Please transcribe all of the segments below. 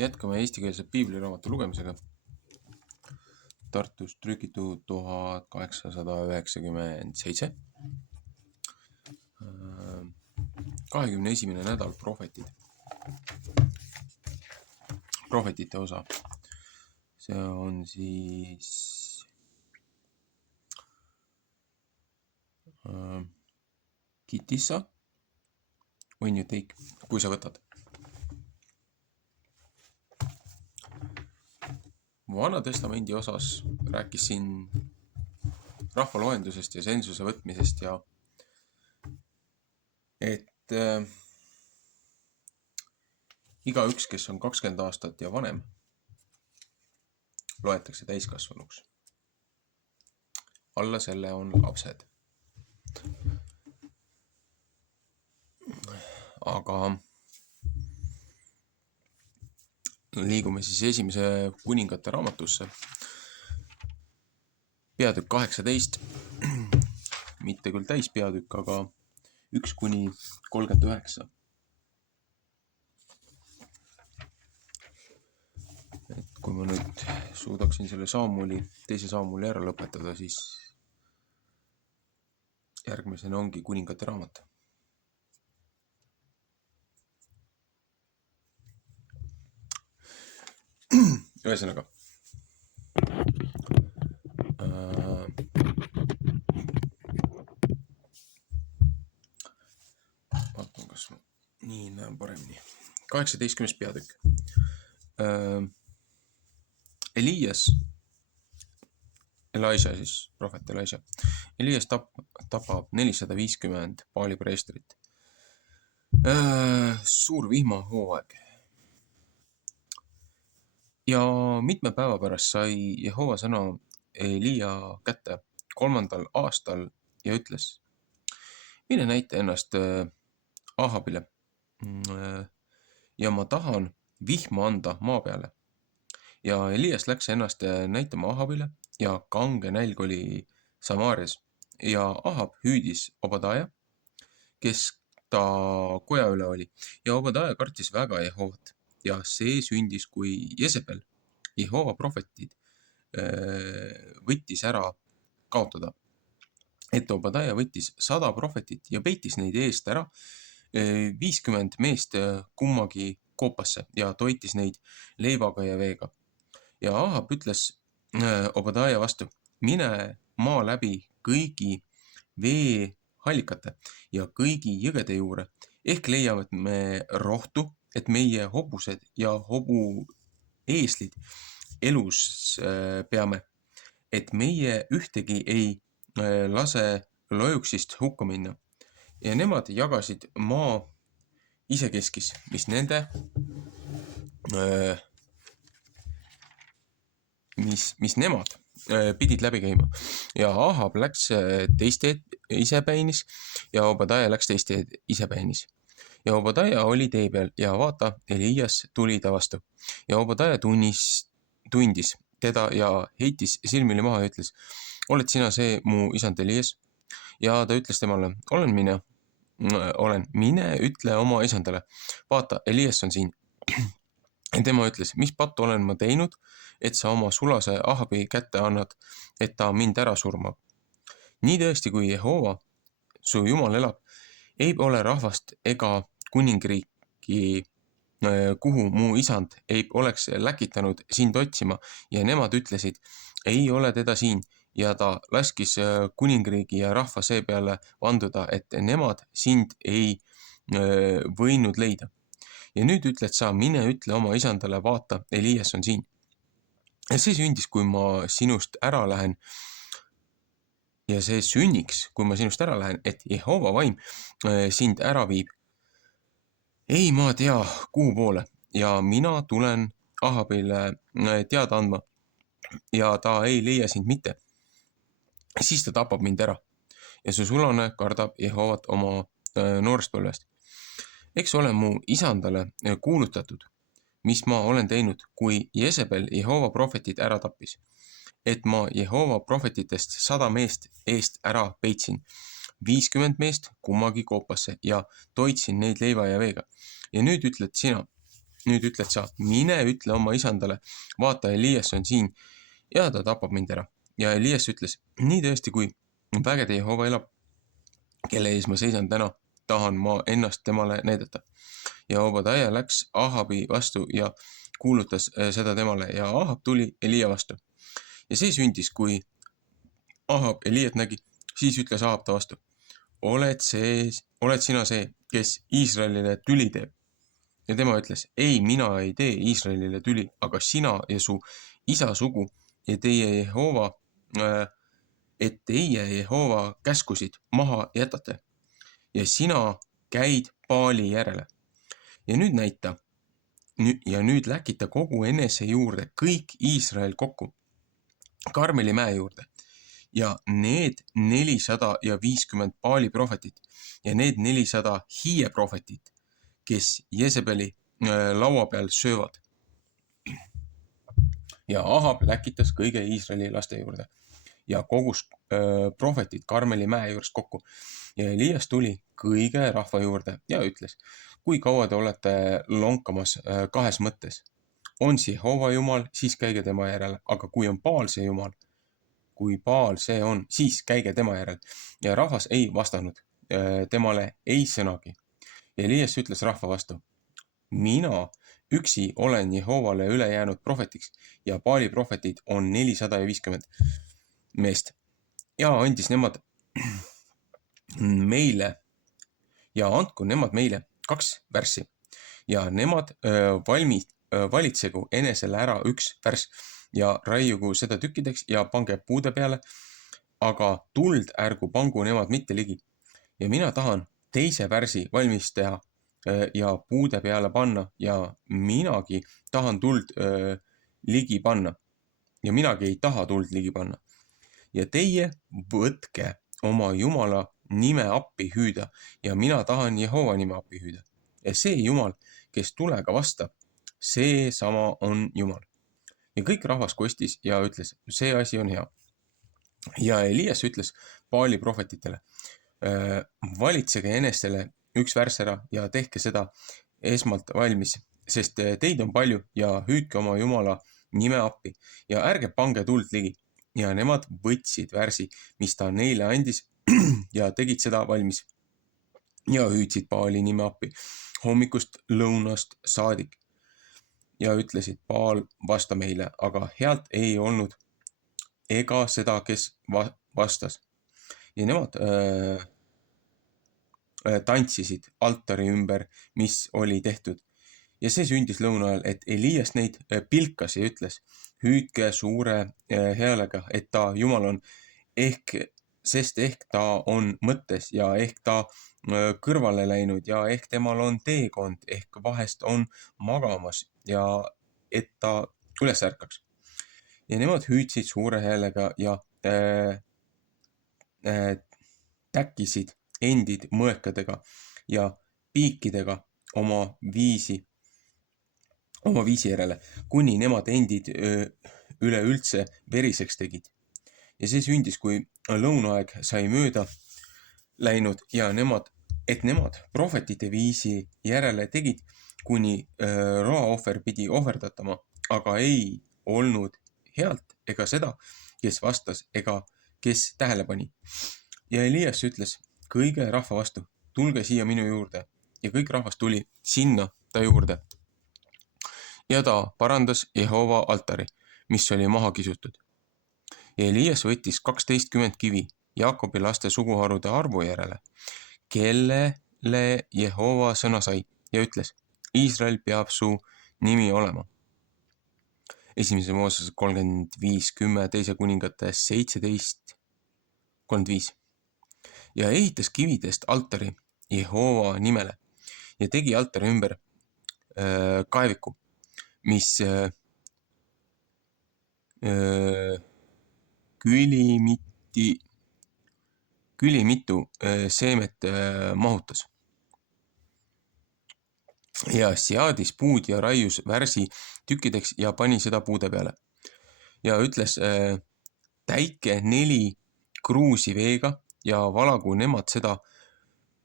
Jätkame eestikeelse piibliraamatu lugemisega. Tartus trükitud 1897. 21. nädal prohvetite osa. See on siis Kitissa. When you take, kui sa võtad. Vana testamendi osas rääkis siin rahvaloendusest ja sensuse võtmisest ja et igaüks, kes on 20 aastat ja vanem, loetakse täiskasvanuks. Alla selle on lapsed. Aga liigume siis esimese kuningate raamatusse. Peatükk 18, mitte küll täis peatükk, aga 1-39. Et kui ma nüüd suudaksin selle teise Saamuli ära lõpetada, siis järgmisena ongi kuningate raamat. Ühesõnaga. Vaatan, kas ma nii näen paremini. 18. peatükk. Elijah siis, prohvet Elijah. Elias tapab 450 Baali preestrit. Suur vihmahooaeg. Ja mitme päeva pärast sai Jehova sõna Elia kätte 3. aastal ja ütles, mine näita ennast Ahabile ja ma tahan vihma anda maa peale. Ja Elias läks ennast näitama Ahabile ja kange nälg oli Samaarias ja Ahab hüüdis Obadaja, kes ta koja üle oli ja Obadaja kartis väga Jehovat. Ja see sündis, kui Jezebel, Jehova prohvetid, võttis ära kaotada. Et Obadaja võttis 100 prohvetit ja peitis neid eest ära 50 meest kummagi koopasse ja toitis neid leivaga ja veega. Ja Ahab ütles Obadaja vastu, mine maa läbi kõigi veehallikate ja kõigi jõgede juurde, ehk leiavad me rohtu, et meie hobused ja hobu eeslid elus peame, et meie ühtegi ei lase lojuksist hukka minna. Ja nemad jagasid maa isekeskis, mis nemad pidid läbi käima. Ja Ahab läks teiste isepäinis ja Obadaja läks teiste isepäinis. Ja Obadaja oli tee peal ja vaata, Elias tuli ta vastu. Ja Obadaja tundis teda ja heitis silmili maha ja ütles, oled sina see mu isand Elias? Ja ta ütles temale, olen, mine ütle oma isandale. Vaata, Elias on siin. Ja tema ütles, mis pattu olen ma teinud, et sa oma sulase Ahabi kätte annad, et ta mind ära surmab. Nii tõesti, kui Jehova, su Jumal elab, ei ole rahvast ega kuningriiki, kuhu mu isand ei oleks läkitanud sind otsima ja nemad ütlesid, ei ole teda siin ja ta laskis kuningriigi ja rahva see peale vanduda, et nemad sind ei võinud leida. Ja nüüd ütled sa, mine ütle oma isandale, vaata, Elias on siin. Ja see sündis, kui ma sinust ära lähen. Ja see sünniks, kui ma sinust ära lähen, et Jehova vaim sind ära viib. Ei ma tea, kuhu poole. Ja mina tulen Ahabile teada andma ja ta ei leia sind mitte. Siis ta tapab mind ära. Ja su sulane kardab Jehovat oma noorespõlvest. Eks ole mu isandale kuulutatud, mis ma olen teinud, kui Jezebel Jehova prohvetid ära tappis. Et ma Jehova prohvetitest 100 meest eest ära peitsin, 50 meest kummagi koopasse ja toitsin neid leiva ja veega. Ja nüüd ütled sina, nüüd ütled sa, mine ütle oma isandale, vaata, Elias on siin ja ta tapab mind ära. Ja Elias ütles, nii tõesti, kui vägede Jehova elab, kelle ees ma seisan täna, tahan ma ennast temale näidata. Ja Obadiah läks Ahabi vastu ja kuulutas seda temale ja Ahab tuli Elia vastu. Ja see sündis, kui Ahab Eliat nägi, siis ütles Ahab ta vastu, oled sina see, kes Iisraelile tüli teeb? Ja tema ütles, ei, mina ei tee Iisraelile tüli, aga sina ja su isa sugu ja teie Jehova käskusid maha jätate. Ja sina käid Baali järele. Ja nüüd näita. Ja nüüd läkita kogu enese juurde kõik Iisrael kokku Karmeli mäe juurde. Ja need 450 Baali prohvetit ja need 400 Hiie prohvetit, kes Jezebeli laua peal söövad. Ja Ahab läkitas kõige Iisraeli laste juurde ja kogus prohvetid Karmeli mäe juures kokku. Ja Elias tuli kõige rahva juurde ja ütles, kui kaua te olete lonkamas kahes mõttes? On see Jehova Jumal, siis käige tema järele, aga kui on Baal see Jumal, kui Baal see on, siis käige tema järel. Ja rahvas ei vastanud temale ei sõnagi. Ja Elias ütles rahva vastu, mina üksi olen Jehovale üle jäänud prohvetiks ja Baali prohvetid on 450 meest. Ja andis nemad meile ja andku nemad meile 2 värssi ja nemad valitsegu enesele ära 1 värss ja raiugu seda tükkideks ja pange puude peale, aga tuld ärgu pangu nemad mitte ligi. Ja mina tahan 2 värsi valmis teha ja puude peale panna ja minagi tahan tuld ligi panna ja minagi ei taha tuld ligi panna. Ja teie võtke oma Jumala nime appi hüüda ja mina tahan Jehova nime appi hüüda. Ja see Jumal, kes tulega vastab, see sama on Jumal. Ja kõik rahvas kostis ja ütles, see asi on hea. Ja Elias ütles Baali prohvetitele, valitsege enestele 1 värss ära ja tehke seda esmalt valmis, sest teid on palju ja hüüdke oma Jumala nime appi ja ärge pange tuld ligi. Ja nemad võtsid värsi, mis ta neile andis ja tegid seda valmis. Ja hüüdsid Baali nime appi hommikust lõunast saadik. Ja ütlesid, Baal vasta meile, aga healt ei olnud ega seda, kes vastas. Ja nemad tantsisid altari ümber, mis oli tehtud. Ja see sündis lõuna ajal, et Elias neid pilkas ja ütles, hüüdke suure häälega, et ta Jumal on, sest ehk ta on mõttes ja ehk ta kõrvale läinud ja ehk temal on teekond, ehk vahest on magamas ja et ta üles ärkaks. Ja nemad hüüdsid suure häälega ja täkkisid endid mõekadega ja piikidega oma viisi järele, kuni nemad endid üleüldse veriseks tegid. Ja see sündis, kui lõunaaeg sai mööda läinud ja nemad prohvetite viisi järele tegid, kuni roaohver pidi ohverdatama, aga ei olnud healt ega seda, kes vastas ega kes tähele pani. Ja Elias ütles kõige rahva vastu, tulge siia minu juurde ja kõik rahvas tuli sinna ta juurde. Ja ta parandas Jehova altari, mis oli maha kisutud. Ja Elias võttis 12 kivi Jaakobi laste suguharude arvu järele, kellele Jehova sõna sai ja ütles, Iisrael peab su nimi olema. 1. Mooses 35:10, 2. kuningate 17:35. Ja ehitas kividest altari Jehova nimele ja tegi altari ümber kaeviku, mis külimitu seemet mahutas. Ja seadis puud ja raius värsi tükkideks ja pani seda puude peale. Ja ütles, täike 4 kruusi veega ja valagu nemad seda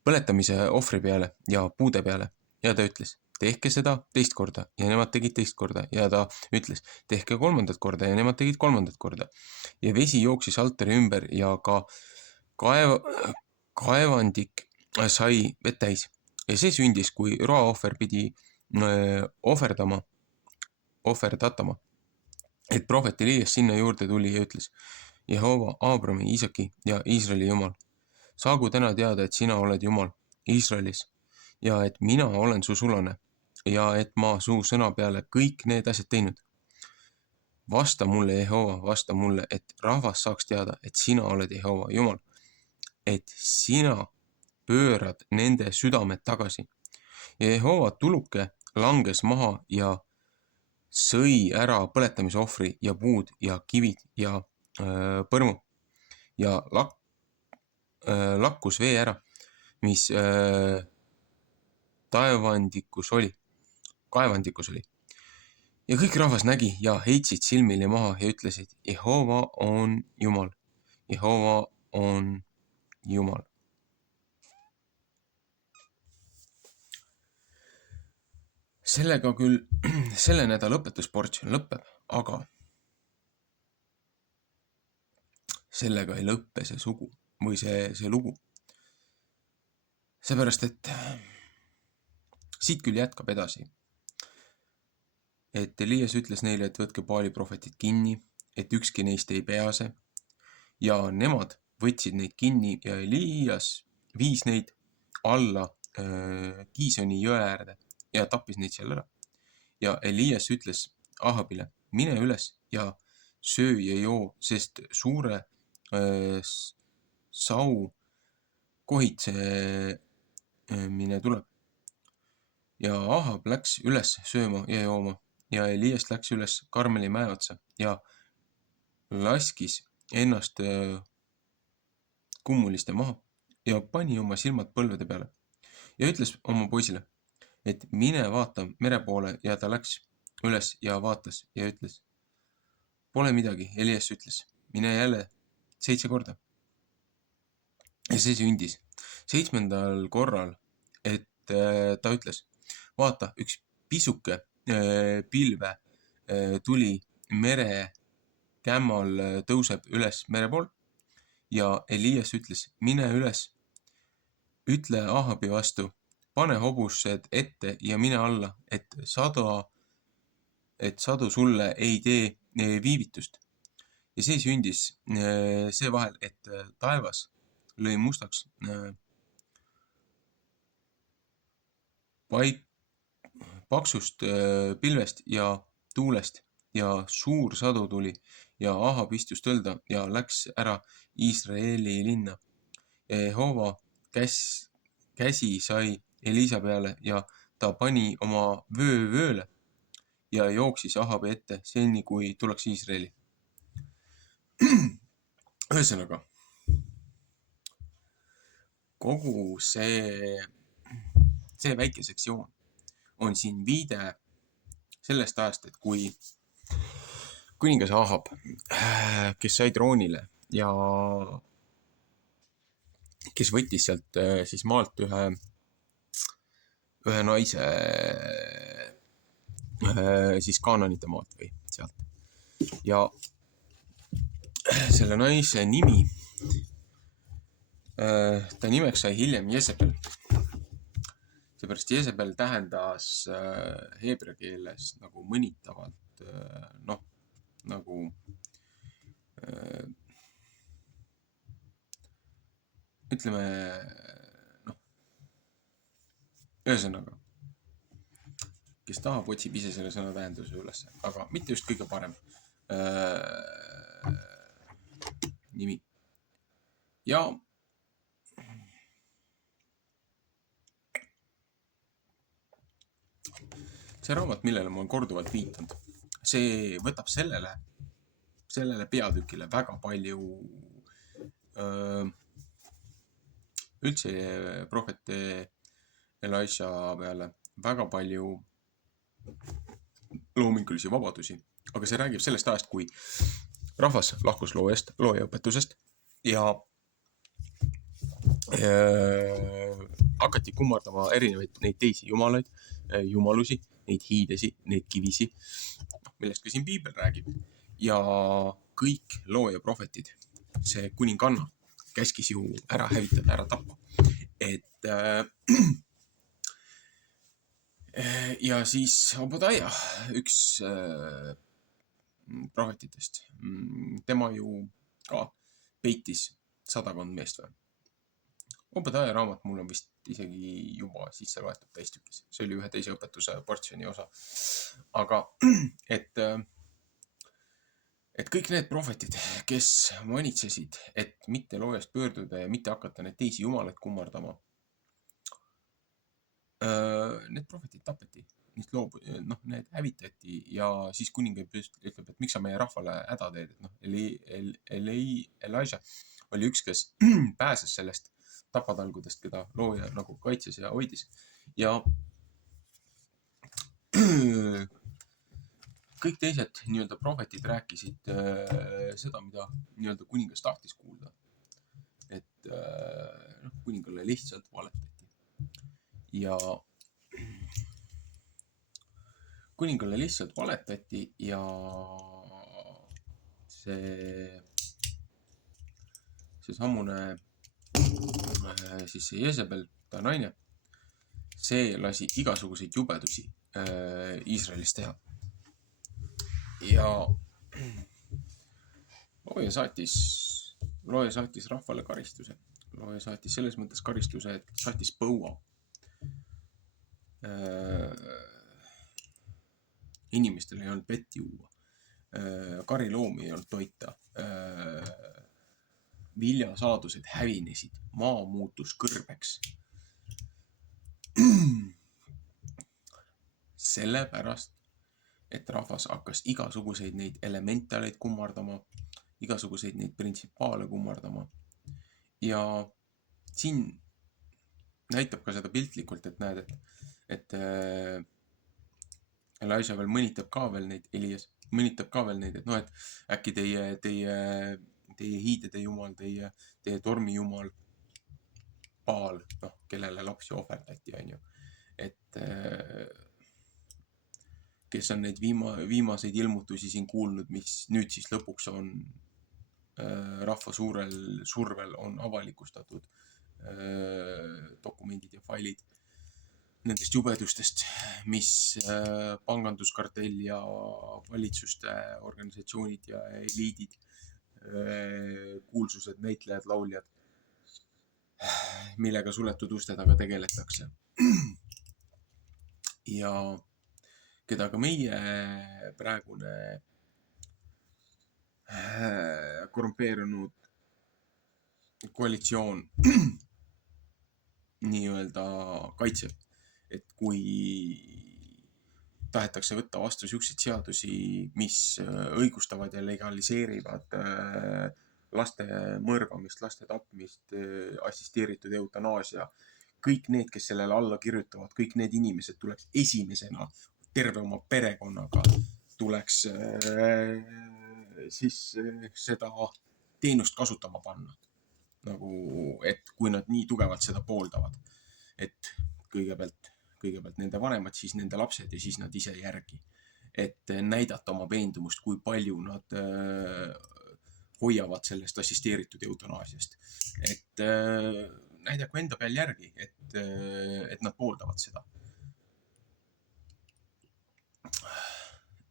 põletamise ohvri peale ja puude peale. Ja ta ütles, tehke seda teist korda ja nemad tegid teist korda ja ta ütles, tehke kolmandat korda ja nemad tegid kolmandat korda. ja vesi jooksis altari ümber ja ka kaevandik sai vett täis. ja see sündis, kui roaohver pidi ohverdatama, et prohvet Elias sinna juurde tuli ja ütles, Jehova, Aabrami, Iisaki ja Iisraeli Jumal, saagu täna teada, et sina oled Jumal Iisraelis ja et mina olen su sulane ja et ma su sõna peale kõik need asjad teinud. Vasta mulle, Jehova, vasta mulle, et rahvas saaks teada, et sina oled Jehova Jumal, et sina pöörad nende südamed tagasi. ja Jehova tuluke langes maha ja sõi ära põletamisohvri ja puud ja kivid ja põrmu ja lakkus vee ära, mis kaevandikus oli. ja kõik rahvas nägi ja heitsid silmili maha ja ütlesid, Jehova on Jumal, Jehova on Jumal. Sellega küll selle nädala õpetusportsjon lõpeb, aga sellega ei lõppe see sugu või see lugu. Seepärast, et siit küll jätkab edasi. Et Elias ütles neile, et võtke Baali prohvetid kinni, et ükski neist ei pease. Ja nemad võtsid neid kinni ja Elias viis neid alla Kiisoni jõe äärde ja tappis neid seal ära. Ja Elias ütles Ahabile, mine üles ja söö ja joo, sest suure sau kohitsemine tuleb. Ja Ahab läks üles sööma ja jooma ja Elias läks üles Karmeli mäe otsa ja laskis ennast kummuliste maha ja pani oma silmad põlvede peale ja ütles oma poisile, et mine vaata mere poole ja ta läks üles ja vaatas ja ütles, pole midagi. Elias ütles, mine jälle 7 korda. Ja see sündis 7. korral, et ta ütles, vaata, üks pisuke pilve tuli mere kämmal tõuseb üles mere pool ja Elias ütles, mine üles, ütle Ahabi vastu, pane hobused ette ja mine alla, et sadu sulle ei tee viivitust. Ja see sündis see vahel, et taevas lõi mustaks paksust pilvest ja tuulest ja suur sadu tuli ja Ahab istus tölda ja läks ära Iisraeli linna. Ja Jehova käsi sai Elisa peale ja ta pani oma vööle ja jooksis Ahabi ette seni, kui tuleks Iisraeli. Ühesõnaga, kogu see väike sektsioon on siin viide sellest ajast, et kui kuningas Ahab, kes sai troonile ja kes võttis sealt siis maalt ühe naise siis Kaananite maalt või sealt. Ja selle naise nimi, ta nimeks sai hiljem Jezebel. Seepärast Jezebel tähendas heebrea keeles nagu mõnitavalt, nagu ütleme, ühesõnaga, kes tahab, otsib ise selle sõna tähenduse üles, aga mitte just kõige parem nimi. Ja see raamat, millele ma olen korduvalt viitanud, see võtab sellele peatükile väga palju üldse prohvet Elisha peale väga palju loomingulisi vabadusi, aga see räägib sellest ajast, kui rahvas lahkus loojaõpetusest ja hakati kummardama erinevaid neid teisi jumalaid, jumalusi, neid hiidesi, neid kivisi, millest ka siin piibel räägib. Ja kõik looja prohvetid, see kuninganna käskis ju ära hävitada, ära tappa. Et ja siis Obadiah, üks prohvetitest, tema ju ka peitis 100 meest või. Obadiah raamat mul on vist isegi juba sisse loetud täistükis. See oli ühe teise õpetuse portsjoni osa. Aga et kõik need prohvetid, kes manitsesid, et mitte loojast pöörduda ja mitte hakata neid teisi jumalaid kummardama, need prohvetid tapeti, need hävitati ja siis kuninga ütleb, et miks sa meie rahvale häda teed, et Elijah oli üks, kes pääses sellest tapatalgudest, keda looja nagu kaitses ja hoidis. Ja kõik teised nii-öelda prohvetid rääkisid seda, mida nii-öelda kuningas tahtis kuulda. Et kuningale lihtsalt valetati. Ja kuningale lihtsalt valetati ja see sammune siis see Jezebel, ta naine, see lasi igasuguseid jubedusi Iisraelis teha. Ja looja saatis rahvale karistuse. Looja saatis selles mõttes karistuse, et saatis põua. Inimestel ei olnud vett juua. Kariloomi ei olnud toita. Viljasaadused hävinesid, maa muutus kõrbeks. Sellepärast, et rahvas hakkas igasuguseid neid elementaleid kummardama, igasuguseid neid printsipaale kummardama. Ja siin näitab ka seda piltlikult, et näed, et Elijah veel mõnitab ka veel neid, Elias mõnitab ka veel neid, et et äkki teie hiidede jumal, teie tormi jumal, Baal, kellele lapsi ohverdati, on ju. Et kes on neid viimaseid ilmutusi siin kuulnud, mis nüüd siis lõpuks on rahva suurel survel on avalikustatud dokumendid ja failid nendest jubedustest, mis panganduskartell ja valitsuste organisatsioonid ja eliidid, kuulsused, näitlejad, lauljad, millega suletud uste taga tegeletakse. Ja keda ka meie praegune korrumpeerunud koalitsioon nii-öelda kaitseb. Et kui tahetakse võtta vastu selliseid seadusi, mis õigustavad ja legaliseerivad laste mõrvamist, laste tapmist, assisteeritud eutanaasia. Kõik need, kes sellele alla kirjutavad, kõik need inimesed tuleks esimesena terve oma perekonnaga tuleks siis seda teenust kasutama panna. Nagu, et kui nad nii tugevalt seda pooldavad, et kõigepealt nende vanemad, siis nende lapsed ja siis nad ise järgi. Et näidata oma veendumust, kui palju nad hoiavad sellest assisteeritud eutanaasiast. Et näidaku enda peal järgi, et nad pooldavad seda.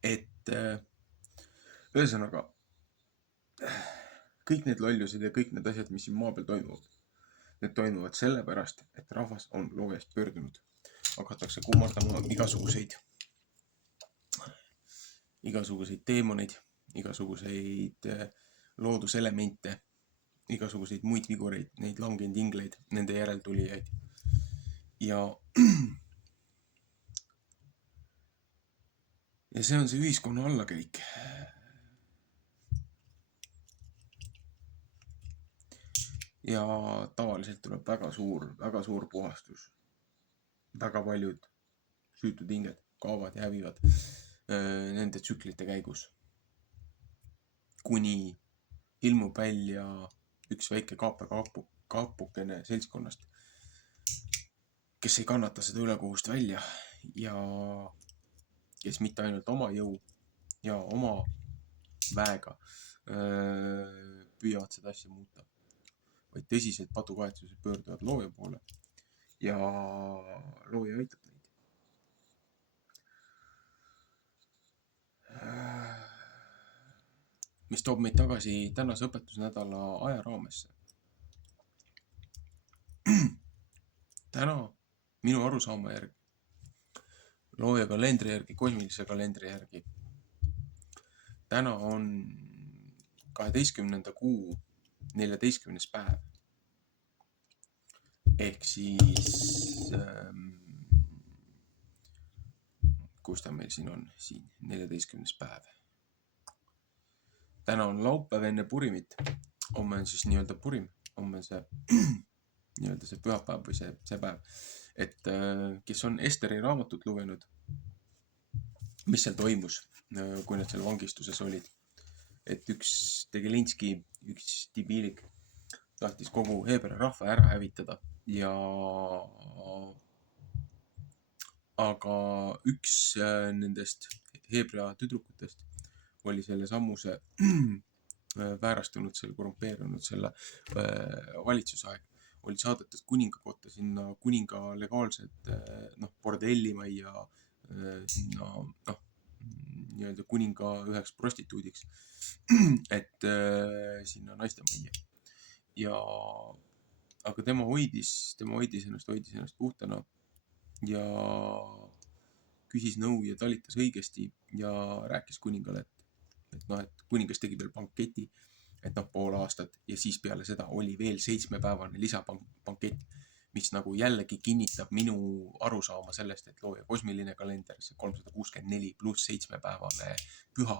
Et ühesõnaga, kõik need lollused ja kõik need asjad, mis siin maa peal toimuvad, need toimuvad sellepärast, et rahvas on loojast pöördunud. Hakatakse kummardama igasuguseid teemoneid, igasuguseid looduselemente, igasuguseid muid vigureid, neid langenud ingleid, nende järeltulijaid. Ja see on see ühiskonna allakäik. Ja tavaliselt tuleb väga suur puhastus. Väga paljud süütud hinged kaovad ja hävivad nende tsüklite käigus. Kuni ilmub välja üks väike kaapekaapu, kapukene seltskonnast, kes ei kannata seda ülekohust välja ja kes mitte ainult oma jõu ja oma väega püüavad seda asja muuta, vaid tõsiselt patukahetsused pöörduvad looja poole ja looja aitab neid. Mis toob meid tagasi tänase õpetusnädala ajaraamesse. Täna minu arusaama järgi, looja kalendri järgi, kosmilise kalendri järgi, täna on 12. kuu 14. päev. Ehk siis, kus ta meil siin on? Siin, 14. päev. Täna on laupäev enne Purimit. Homme on siis nii-öelda Purim. Homme on see nii-öelda see pühapäev või see päev. Et kes on Esteri raamatut lugenud, mis seal toimus, kui nad seal vangistuses olid. Et üks Tegelinski, üks Tibilik tahtis kogu Heebrea rahva ära hävitada ja aga üks nendest Heebrea tüdrukutest oli selle sammuse väärastunud, selle korrumpeerunud selle valitsusaeg, oli saadetud kuninga kotta sinna kuninga legaalset bordellimajja, sinna nii-öelda kuninga üheks prostituudiks, et sinna naistemajja. Ja aga tema hoidis ennast puhtana ja küsis nõu ja talitas õigesti ja rääkis kuningale, et kuningas tegi veel banketi, et pool aastat ja siis peale seda oli veel 7-päevane lisabankett, mis nagu jällegi kinnitab minu arusaama sellest, et looja kosmiline kalender, see 364 pluss 7-päevane püha,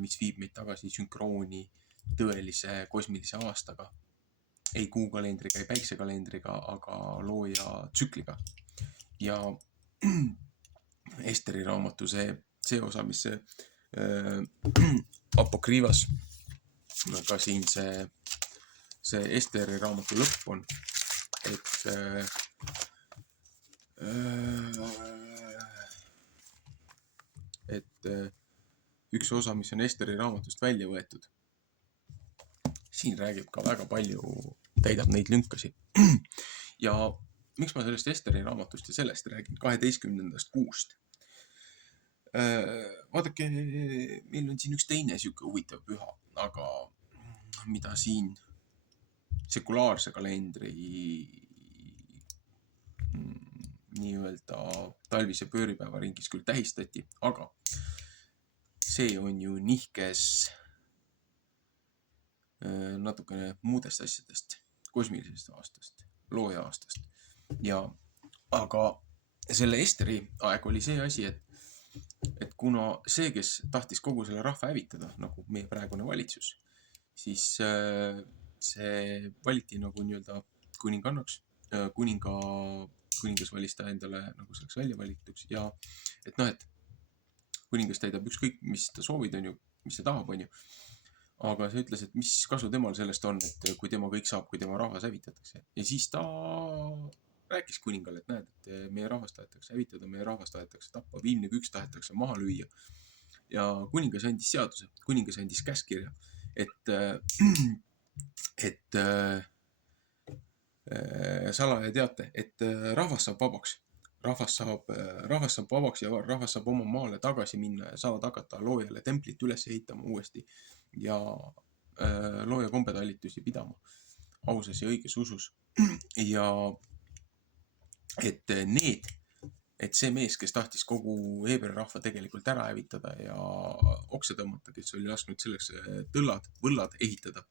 mis viib meid tagasi sünkrooni tõelise kosmilise aastaga, ei kuukalendriga, ei päiksekalendriga, aga looja tsükliga. Ja Esteri raamatu see osa, mis see Apokrivas, aga siin see Esteri raamatu lõpp on, et üks osa, mis on Esteri raamatust välja võetud, siin räägib ka väga palju, täidab neid lünkasi. Ja miks ma sellest Esteri raamatust ja sellest räägin 12. kuust? Vaadake, meil on siin üks teine siuke huvitav püha, aga mida siin sekulaarse kalendri nii-öelda talvise pööripäeva ringis küll tähistati, aga see on ju nihkes natukene muudest asjadest, kosmilisest aastast, looja aastast. Aga selle Esteri aeg oli see asi, et kuna see, kes tahtis kogu selle rahva hävitada, nagu meie praegune valitsus, siis see valiti nagu nii-öelda kuningannaks, kuningas valis ta endale nagu selleks välja valituks ja et kuningas täidab ükskõik, mis ta soovid, on ju, mis ta tahab, on ju. Aga see ütles, et mis kasu temal sellest on, et kui tema kõik saab, kui tema rahvas hävitatakse. Ja siis ta rääkis kuningale, et näed, et meie rahvas tahetakse hävitada, meie rahvas tahetakse tappa, viimne küks tahetakse maha lüüa. Ja kuningas andis seaduse, kuningas andis käskkirja, et salaja teate, et rahvas saab vabaks. Rahvas saab vabaks ja rahvas saab oma maale tagasi minna ja saavad hakata loojale templit üles ehitama uuesti ja looja kombetalitusi pidama ausas ja õiges usus. Ja et see mees, kes tahtis kogu Heebrea rahva tegelikult ära hävitada ja okse tõmmata, kes oli lasknud selleks võllad ehitada,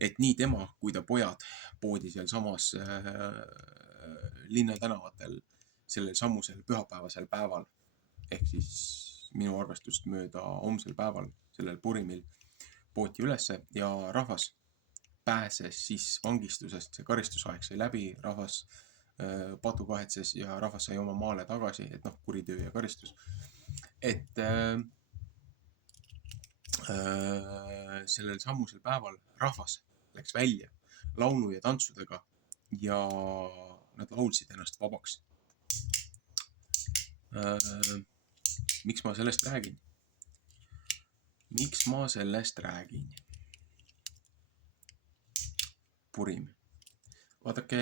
et nii tema kui ta pojad poodi seal samas linna tänavatel sellel samusel pühapäevasel päeval, ehk siis minu arvestust mööda homsel päeval, sellel Purimil pooti ülesse ja rahvas pääses siis vangistusest, see karistusaeg sai läbi, rahvas patu kahetses ja rahvas sai oma maale tagasi, et kuritöö ja karistus. Et sellel samusel päeval rahvas läks välja, laulu ja tantsudega ja nad laulsid ennast vabaks. Miks ma sellest räägin? Purim. Vaadake,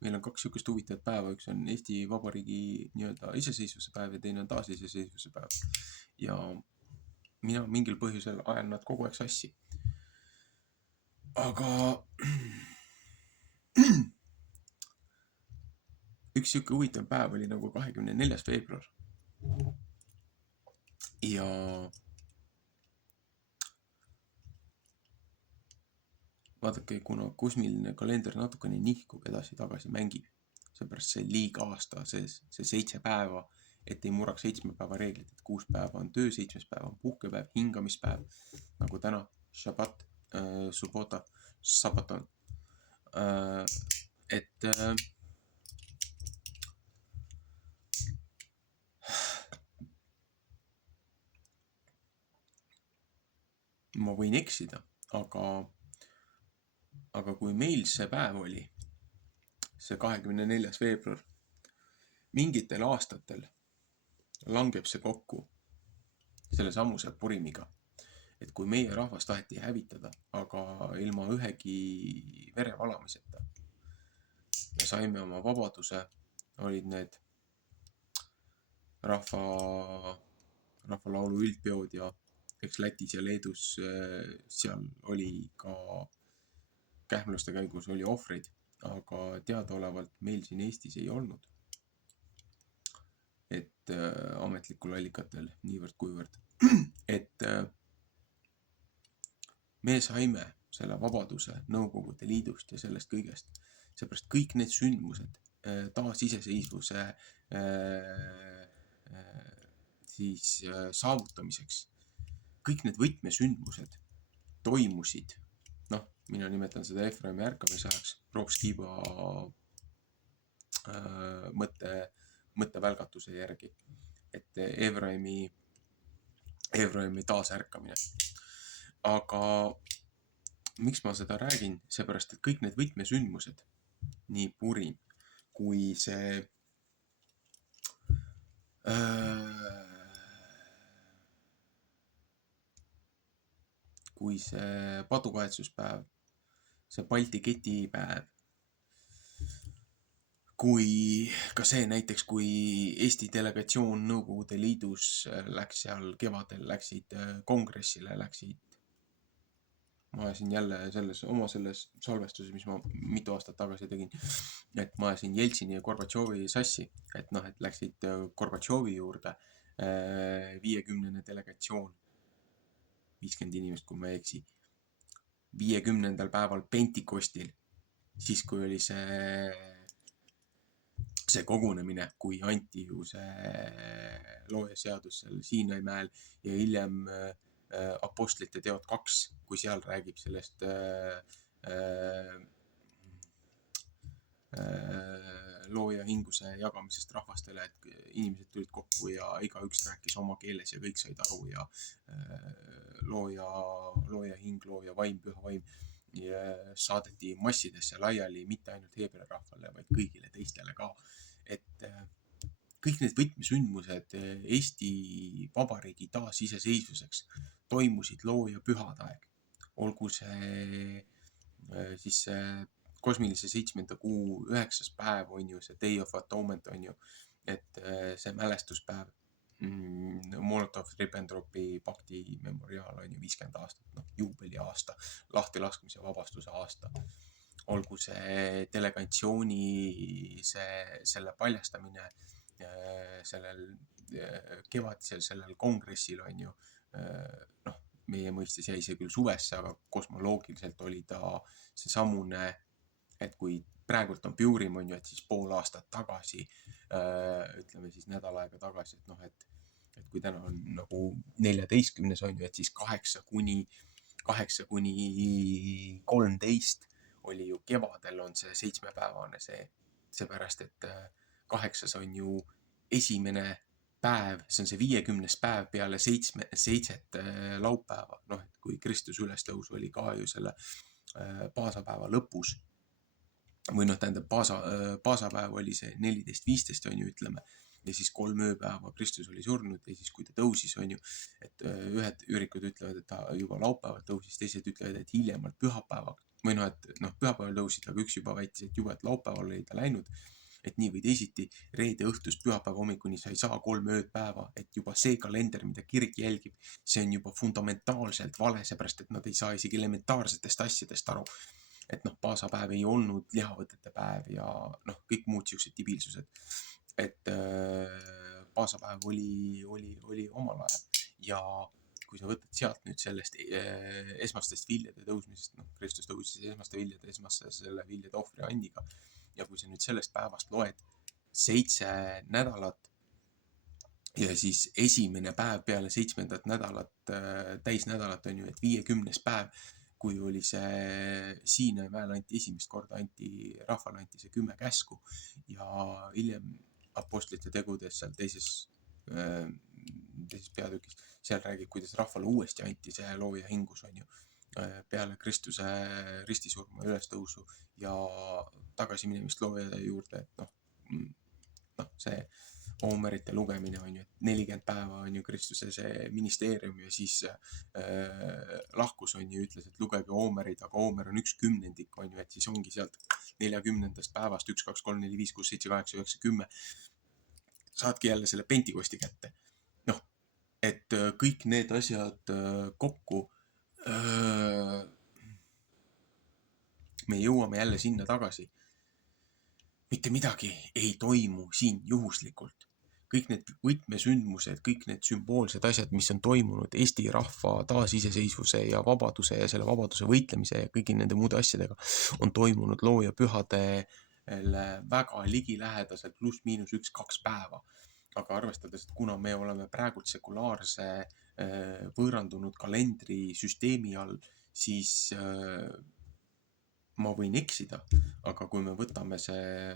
meil on 2 sihukest huvitavat päeva, üks on Eesti Vabariigi nii-öelda iseseisvuse päev ja teine on taasiseseisvuse päev. Ja mina mingil põhjusel ajan nad kogu aeg sassi. Aga üks sihuke huvitav päev oli nagu 24. veebruar. Ja vaadake, kuna kosmiline kalender natukene nihkub edasi-tagasi mängib, seepärast see liiga aasta sees, see 7 päeva, et ei murraks 7 päeva reeglit, et 6 päeva on töö, 7 päeva on puhkepäev, hingamispäev, nagu täna, Shabbat, Subota, Sabaton. Ma võin eksida, aga kui meil see päev oli, see 24. veebruar, mingitel aastatel langeb see kokku selle samuse Purimiga. Et kui meie rahvas taheti hävitada, aga ilma ühegi verevalamiseta me saime oma vabaduse, olid need rahvalaulu üldpeod ja eks Lätis ja Leedus seal oli ka kähmluste käigus oli ohvreid, aga teadaolevalt meil siin Eestis ei olnud. Et ametlikul allikatel niivõrd kuivõrd. Et me saime selle vabaduse Nõukogude Liidust ja sellest kõigest. Seepärast kõik need sündmused taasiseseisvuse saavutamiseks, kõik need võtmesündmused toimusid, mina nimetan seda Efraimi ärkamisajaks, Provskiba mõttevälgatuse järgi, et Efraimi taasärkamine. Aga miks ma seda räägin? Seepärast, et kõik need võtmesündmused, nii Purim kui see padukahetsuspäev, see Balti ketipäev, kui ka see näiteks, kui Eesti delegatsioon Nõukogude Liidus läks seal kevadel, läksid kongressile, ma ajasin jälle selles salvestuses, mis ma mitu aastat tagasi tegin, et ma ajasin Jeltsini ja Gorbatšovi sassi, et läksid Gorbatšovi juurde 50. delegatsioon, 50 inimest, kui ma ei eksi, 50. päeval Pentikostil, siis kui oli see kogunemine, kui anti ju see loojaseadus seal Siinai mäel ja hiljem Apostlite teod 2, kui seal räägib sellest looja hinguse jagamisest rahvastele, et inimesed tulid kokku ja igaüks rääkis oma keeles ja kõik said aru ja looja hing, looja vaim, püha vaim ja saadeti massidesse laiali, mitte ainult heebrea rahvale, vaid kõigile teistele ka. Et kõik need võtmesündmused Eesti Vabariigi taasiseseisvuseks toimusid looja pühadaeg. Olgu see siis kosmilise 7. kuu 9. päev on ju, see Day of Atonement on ju, et see mälestuspäev, Molotov-Ribbentropi pakti memoriaal on ju 50 aastat, juubeli aasta, lahtilaskmise vabastuse aasta. Olgu see delegatsiooni selle paljastamine sellel kevadisel, sellel kongressil on ju, meie mõistes jäi see küll suvesse, aga kosmoloogiliselt oli ta see samune, et kui praegult on Purim, on ju, et siis pool aastat tagasi, ütleme siis nädal aega tagasi, et kui täna on nagu 14. on ju, et siis 8 kuni 13 oli ju kevadel on see 7-päevane seepärast, et 8. on ju esimene päev, see on see 50. päev peale 7 laupäeva, noh, et kui Kristus ülestõus oli ka ju selle paasapäeva lõpus, või noh, tähendab, paasapäev oli see 14.15, on ju, ütleme, ja siis 3 ööpäeva Kristus oli surnud ja siis, kui ta tõusis, on ju, et ühed ürikud ütlevad, et ta juba laupäeval tõusis, teised ütlevad, et hiljemalt pühapäeval, või noh, et noh, pühapäeval tõusid, aga üks juba väitis, et juba, et laupäeval oli ta läinud, et nii või teisiti, reede õhtust pühapäeva hommikuni sa ei saa 3 ööpäeva, et juba see kalender, mida kirik jälgib, see on juba fundamentaalselt vale, seepärast, et nad ei saa isegi elementaarsetest asjadest aru. Et noh, paasapäev ei olnud lihavõtete päev ja noh, kõik muud siuksed debiilsused. Et paasapäev oli omal ajal ja kui sa võtad sealt nüüd sellest esmastest viljade tõusmisest, noh, Kristus tõusis esmaste selle viljade ohvri andiga ja kui sa nüüd sellest päevast loed 7 nädalat ja siis esimene päev peale 7. nädalat, täisnädalat on ju, et 50. päev, kui oli see Siinai mäel esimest korda rahvale anti see 10 käsku ja hiljem apostlite tegudes seal teises peatükis, seal räägib, kuidas rahvale uuesti anti see looja hingus, on ju, peale Kristuse ristisurma ülestõusu ja tagasiminemist looja juurde, et noh, see oomerite lugemine on ju, et 40 päeva on ju Kristuse see ministeerium ja siis lahkus on ju, ütles, et lugege oomerid, aga oomer on 1/10, on ju, et siis ongi sealt 40. päevast 1, 2, 3, 4, 5, 6, 7, 8, 9, 10 saadki jälle selle pentikosti kätte. Noh, et kõik need asjad kokku me jõuame jälle sinna tagasi. Mitte midagi ei toimu siin juhuslikult. Kõik need võtmesündmused, kõik need sümboolsed asjad, mis on toimunud Eesti rahva taasiseseisvuse ja vabaduse ja selle vabaduse võitlemise ja kõigi nende muude asjadega, on toimunud looja pühadele väga ligilähedaselt pluss-miinus 1-2 päeva. Aga arvestades, et kuna me oleme praegult sekulaarse võõrandunud kalendrisüsteemi all, siis ma võin eksida, aga kui me võtame see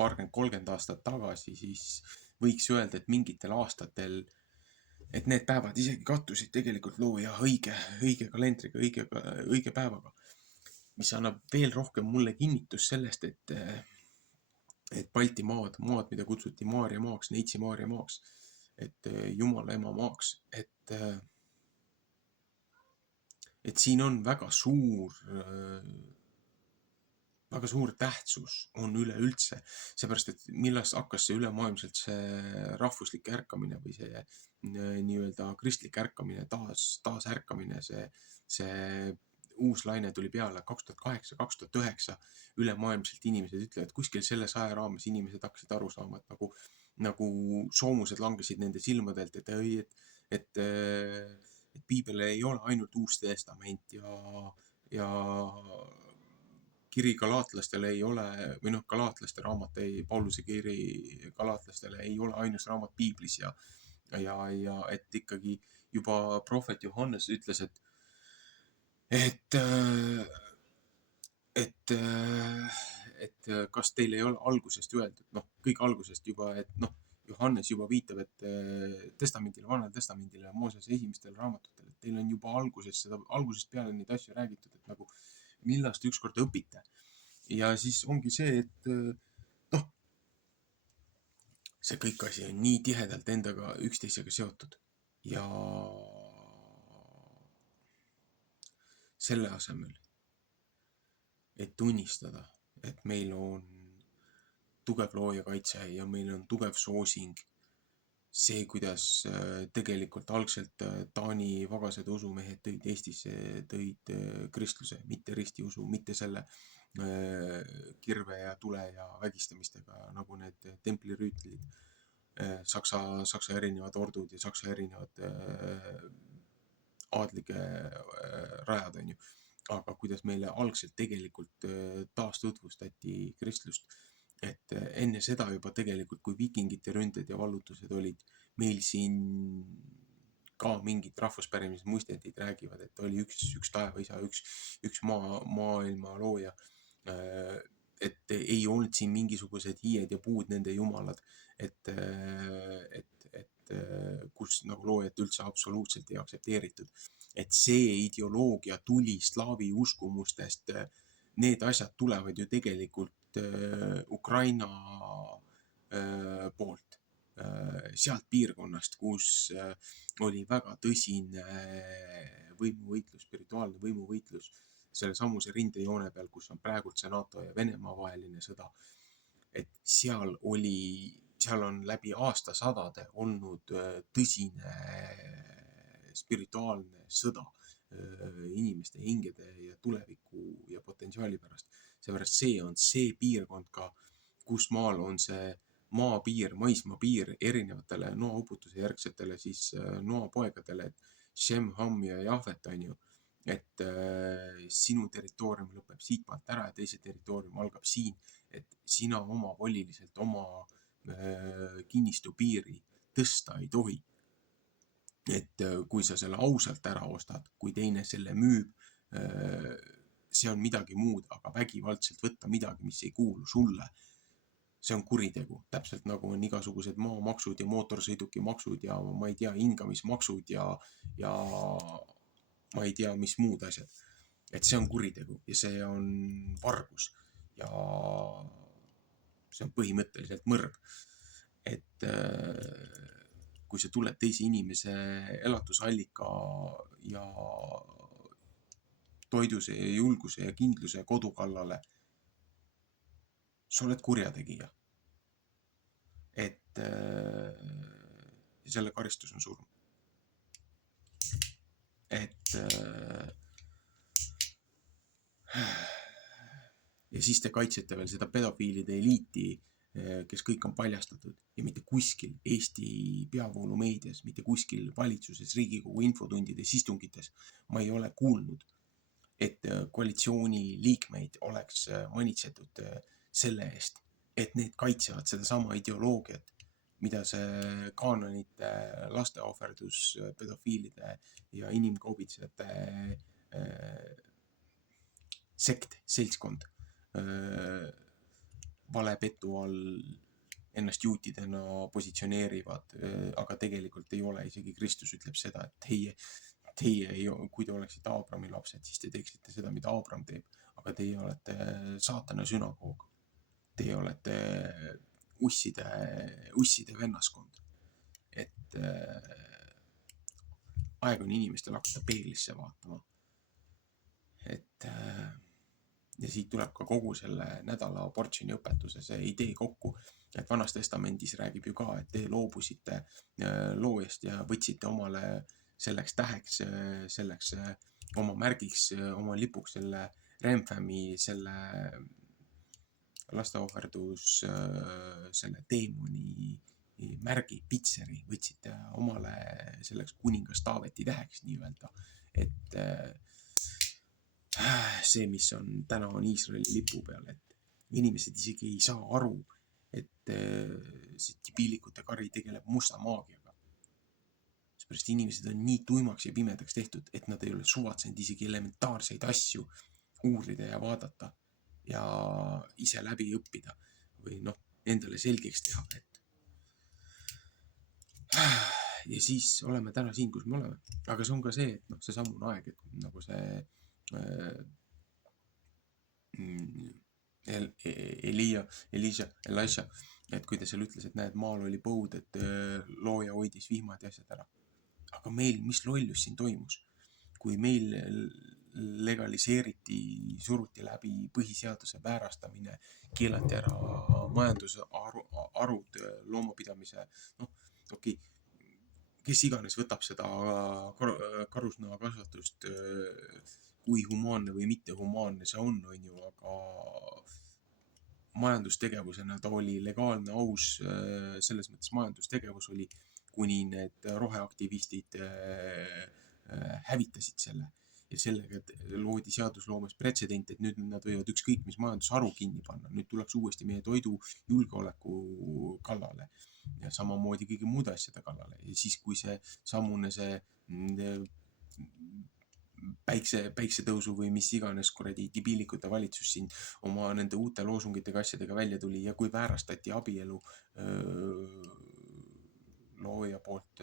20-30 aastat tagasi, siis võiks öelda, et mingitel aastatel, et need päevad isegi kattusid tegelikult looja õige kalendriga, õige päevaga, mis annab veel rohkem mulle kinnitust sellest, et Balti maad, mida kutsuti Maarja maaks, Neitsi Maarja maaks, et Jumala ema maaks, et siin on väga suur tähtsus on üleüldse, seepärast, et millest hakkas see ülemaailmselt see rahvuslik ärkamine või see nii-öelda kristlik ärkamine, taasärkamine, see uus laine tuli peale 2008, 2009, ülemaailmselt inimesed ütlevad, kuskil selle 100 raames inimesed hakkasid aru saama, et nagu soomused langesid nende silmadelt, et piibel ei ole ainult Uus Testament ja kiri galaatlastele ei ole, või noh, galaatlaste raamat, Pauluse kiri galaatlastele ei ole ainus raamat piiblis ja et ikkagi juba prohvet Johannes ütles, et kas teil ei ole algusest öeldud, noh, kõik algusest juba, et noh, Johannes juba viitab, et testamendile, vanale testamendile, Moosese esimestele raamatutele, et teil on juba algusest peale neid asju räägitud, et nagu millast ükskord õpite. Ja siis ongi see, et noh, see kõik asi on nii tihedalt endaga üksteisega seotud ja selle asemel, et tunnistada, et meil on tugev loojakaitse ja meil on tugev soosing, see, kuidas tegelikult algselt Taani vagased usumehed tõid Eestisse, tõid kristluse, mitte ristiusu, mitte selle kirve ja tule ja vägistamistega, nagu need templirüütlid, Saksa erinevad ordud ja Saksa erinevad aadlike rajad, on ju. Aga kuidas meile algselt tegelikult taastutvustati kristlust, et enne seda juba tegelikult, kui vikingite ründed ja vallutused olid, meil siin ka mingid rahvuspärimise muistendid räägivad, et oli üks taevaisa, üks maailma looja, et ei olnud siin mingisugused hiied ja puud, nende jumalad, et kus nagu loojat üldse absoluutselt ei aktsepteeritud. Et see ideoloogia tuli slaavi uskumustest, need asjad tulevad ju tegelikult Ukraina poolt, sealt piirkonnast, kus oli väga tõsine võimuvõitlus, spirituaalne võimuvõitlus selle samuse rindejoone peal, kus on praegult see NATO ja Venemaa vaheline sõda. Et seal on läbi aastasadade olnud tõsine spirituaalne sõda inimeste hingede ja tuleviku ja potentsiaali pärast. Seepärast see on see piirkond ka, kus maal on see maapiir, maismaapiir erinevatele noauputuse järgsetele siis noapoegadele, et Shem, Ham ja Jahvet on ju, et sinu territoorium lõpeb siitmaalt ära ja teise territoorium algab siin, et sina oma voliliselt oma kinnistu piiri tõsta ei tohi. Et kui sa selle ausalt ära ostad, kui teine selle müüb, see on midagi muud, aga vägivaldselt võtta midagi, mis ei kuulu sulle, see on kuritegu. Täpselt nagu on igasugused maamaksud ja mootorsõidukimaksud ja ma ei tea, hingamismaksud ja ma ei tea, mis muud asjad. Et see on kuritegu ja see on vargus ja see on põhimõtteliselt mõrv. Et kui sa tuled teise inimese elatusallika ja toiduse ja julguse ja kindluse ja kodu kallale, sa oled kurjategija. Et selle karistus on surm. Et ja siis te kaitsete veel seda pedofiilide eliiti, kes kõik on paljastatud ja mitte kuskil Eesti peavoolumeedias, mitte kuskil valitsuses, Riigikogu infotundides, istungites ma ei ole kuulnud, et koalitsiooni liikmeid oleks manitsetud selle eest, et need kaitsevad seda sama ideoloogiat, mida see kaanonite lasteohverdus, pedofiilide ja inimkaubitsejate sekt, seltskond valepetu all ennast juutidena positsioneerivad, aga tegelikult ei ole. Isegi Kristus ütleb seda, et teie, kui te oleksite Aabrami lapsed, siis te teeksite seda, mida Aabram teeb, aga teie olete saatana sünagoog. Teie olete usside vennaskond. Et aeg on inimestel hakata peeglisse vaatama. Et ja siit tuleb ka kogu selle nädala portsjoni õpetuse see idee kokku, et Vanas Testamendis räägib ju ka, et te loobusite loojast ja võtsite omale selleks täheks, selleks oma märgiks, oma lipuks selle Remfami, selle lasteohverdus, selle teemoni märgi, pitseri võtsite omale selleks kuningas Taaveti täheks nii-öelda, et see, mis on täna on Iisraeli lipu peal, et inimesed isegi ei saa aru, et see tibiilikute kari tegeleb musta maagiaga. Seepärast inimesed on nii tuimaks ja pimedaks tehtud, et nad ei ole suvatsenud isegi elementaarseid asju uurida ja vaadata ja ise läbi õppida või endale selgeks teha, et ja siis oleme täna siin, kus me oleme. Aga see on ka see, et see sammune aeg, et nagu see Elisha, et kui ta seal ütles, et näed, maal oli põud, et looja hoidis vihmad ja asjad ära. Aga meil, mis lollus siin toimus? Kui meil legaliseeriti, suruti läbi põhiseaduse väärastamine, keelati ära majandusarud, loomapidamise, okei, kes iganes võtab seda karusnaha kasvatust kui humaanne või mitte humaanne see on ju, aga majandustegevusena ta oli legaalne, aus, selles mõttes majandustegevus oli, kuni need roheaktivistid hävitasid selle ja sellega loodi seadusloomes pretsedent, et nüüd nad võivad ükskõik mis majandusharu kinni panna. Nüüd tuleks uuesti meie toidu julgeoleku kallale ja samamoodi kõige muude asjade kallale. Ja siis, kui see sammune see päiksetõusu või mis iganes kuradi tibiilikute valitsus siin oma nende uute loosungitega asjadega välja tuli ja kui väärastati abielu looja poolt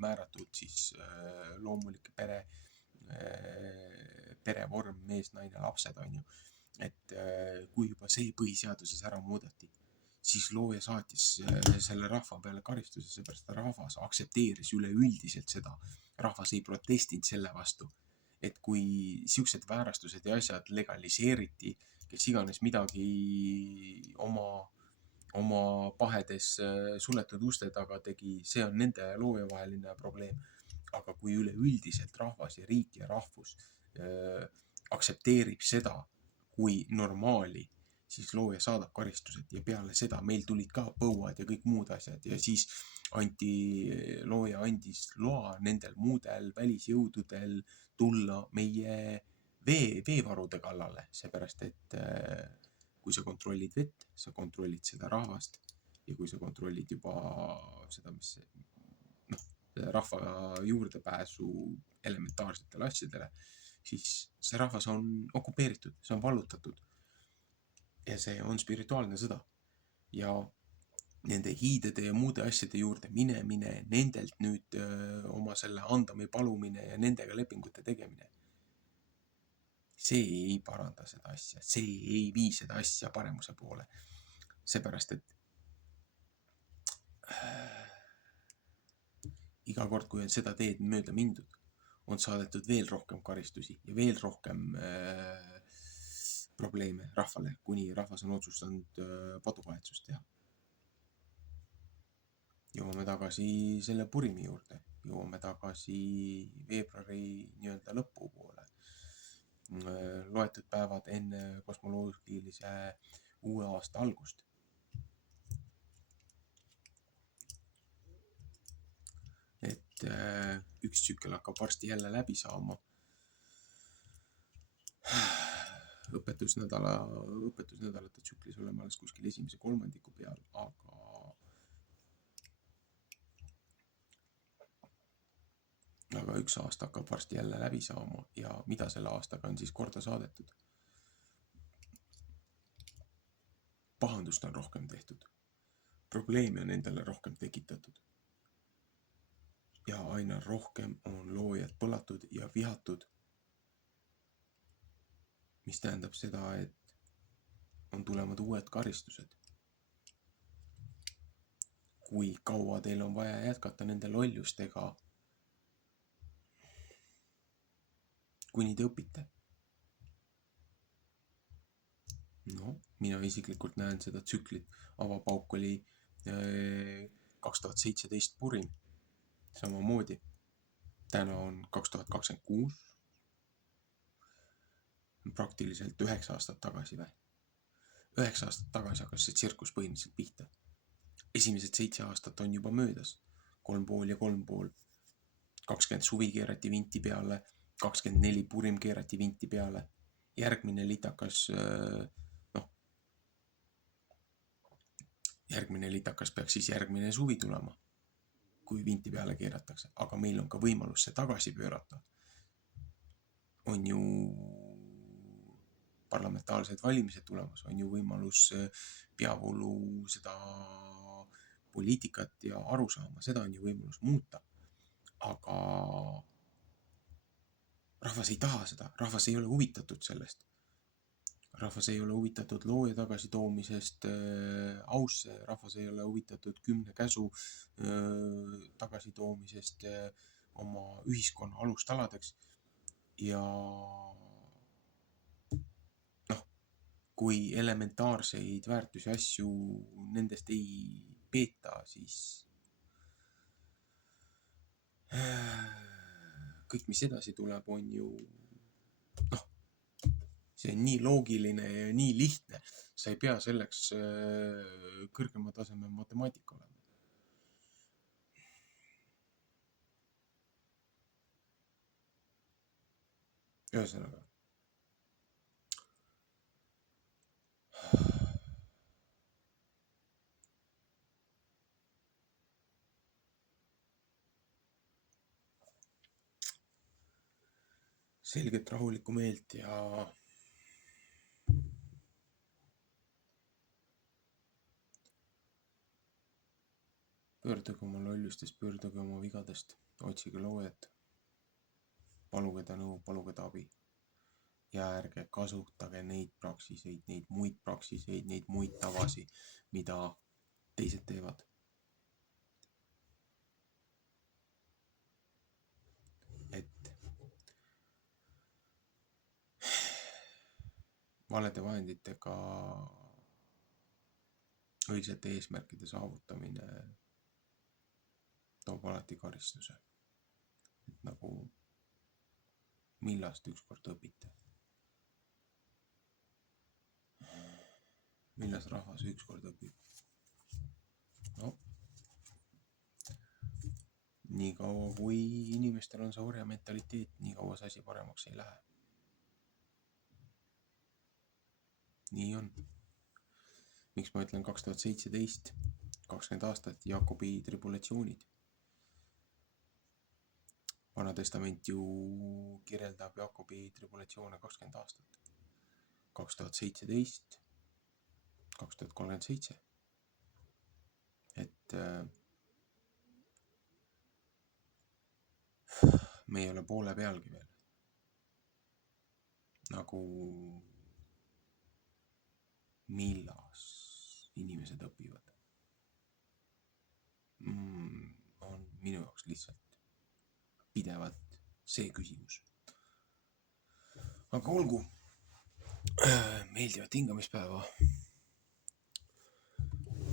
määratud siis loomulik perevorm, mees, naine, lapsed, on ju. Et kui juba see põhiseaduses ära muudeti, siis looja saatis selle rahva peale karistuse, seepärast rahvas aktsepteeris üleüldiselt seda. Rahvas ei protestinud selle vastu, et kui siuksed väärastused ja asjad legaliseeriti, kes iganes midagi oma pahedes suletud uste taga tegi, see on nende loojavaheline probleem. Aga kui üleüldiselt rahvas ja riik ja rahvus aktsepteerib seda kui normaali, siis looja saadab karistused ja peale seda meil tulid ka põuad ja kõik muud asjad ja siis looja andis loa nendel muudel välisjõududel tulla meie veevarude kallale, seepärast et kui sa kontrollid vett, sa kontrollid seda rahvast ja kui sa kontrollid juba seda, mis rahva juurdepääsu elementaarsetele asjadele, siis see rahvas on okupeeritud, see on vallutatud. Ja see on spirituaalne sõda. Ja nende hiidede ja muude asjade juurde minemine, nendelt nüüd oma selle andami palumine ja nendega lepingute tegemine, see ei paranda seda asja, see ei vii seda asja paremuse poole. Seepärast, et iga kord, kui on seda teed mööda mindud, on saadetud veel rohkem karistusi ja veel rohkem probleeme rahvale, kuni rahvas on otsustanud paduvahetust teha. Jõuame tagasi selle Purimi juurde, jõuame tagasi veebruari nii-öelda lõpu poole. Loetud päevad enne kosmoloogilise uue aasta algust. Et üks tsükkel hakkab varsti jälle läbi saama. Õpetusnädalate tsüklis oleme alles kuskil esimese kolmandiku peal, aga üks aasta hakkab varsti jälle läbi saama ja mida selle aastaga on siis korda saadetud? Pahandust on rohkem tehtud. Probleemi on endale rohkem tekitatud. Ja aina rohkem on loojad põlatud ja vihatud. Mis tähendab seda, et on tulevad uued karistused. Kui kaua teil on vaja jätkata nende lollustega, kuni te õpite? No, mina isiklikult näen seda tsüklit. Avapauk oli 2017 Purim. Samamoodi. Täna on 2026. Praktiliselt 9 aastat tagasi või? 9 aastat tagasi hakkas see tsirkus põhimõtteliselt pihta. Esimesed 7 aastat on juba möödas. 3,5 ja 3,5. 20 suvi keerati vinti peale, 24 Purim keerati vinti peale. Järgmine litakas peaks siis järgmine suvi tulema, kui vinti peale keeratakse. Aga meil on ka võimalus see tagasi pöörata. On ju parlamentaarsed valimised tulemas, on ju võimalus peavoolu seda poliitikat ja arusaama, seda on ju võimalus muuta. Aga rahvas ei taha seda, rahvas ei ole huvitatud sellest. Rahvas ei ole huvitatud looja tagasi toomisest ausse, rahvas ei ole huvitatud 10 käsu tagasi toomisest oma ühiskonna alustaladeks. Ja kui elementaarseid väärtusi asju nendest ei peeta, siis kõik, mis edasi tuleb, on ju see on nii loogiline ja nii lihtne. Sa ei pea selleks kõrgema taseme matemaatika olema. Ühesõnaga. Selget rahulikku meelt ja pöörduge oma lollustest, pöörduge oma vigadest, otsige loojat. Paluge ta nõu, paluge ta abi. Ja ärge kasutage neid praksiseid, neid muid praksiseid, neid muid tavasi, mida teised teevad. Et valede vahenditega õilsate eesmärkide saavutamine toob alati karistuse. Et nagu millast ükskord õpite. Millas rahvas ükskord õpib? No, nii kaua kui inimestel on see orja mentaliteet, nii kaua see asi paremaks ei lähe. Nii on. Miks ma ütlen 2017, 20 aastat Jaakobi tribulatsioonid? Vana testament ju kirjeldab Jaakobi tribulatsioone 20 aastat. 2017, 2037. Et me ei ole poole pealgi veel. Nagu millas inimesed õpivad. On minu jaoks lihtsalt pidevalt see küsimus. Aga olgu, meeldivat hingamispäeva.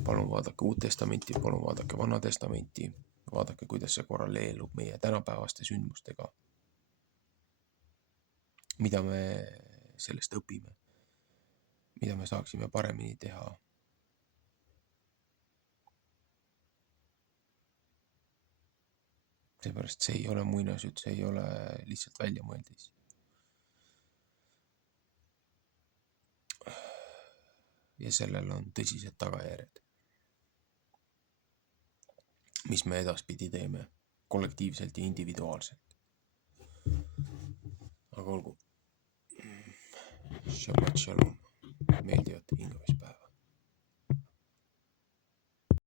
Palun vaadake Uut Testamenti, palun vaadake Vana Testamenti, vaadake, kuidas see korraleelub meie tänapäevaste sündmustega. Mida me sellest õpime, mida me saaksime paremini teha. Seepärast see ei ole muinasjutt, see ei ole lihtsalt väljamõeldis. Ja sellel on tõsised tagajärjed, mis me edaspidi teeme kollektiivselt ja individuaalselt. Aga olgu. Shabbat shalom. Meeldivat hingamist.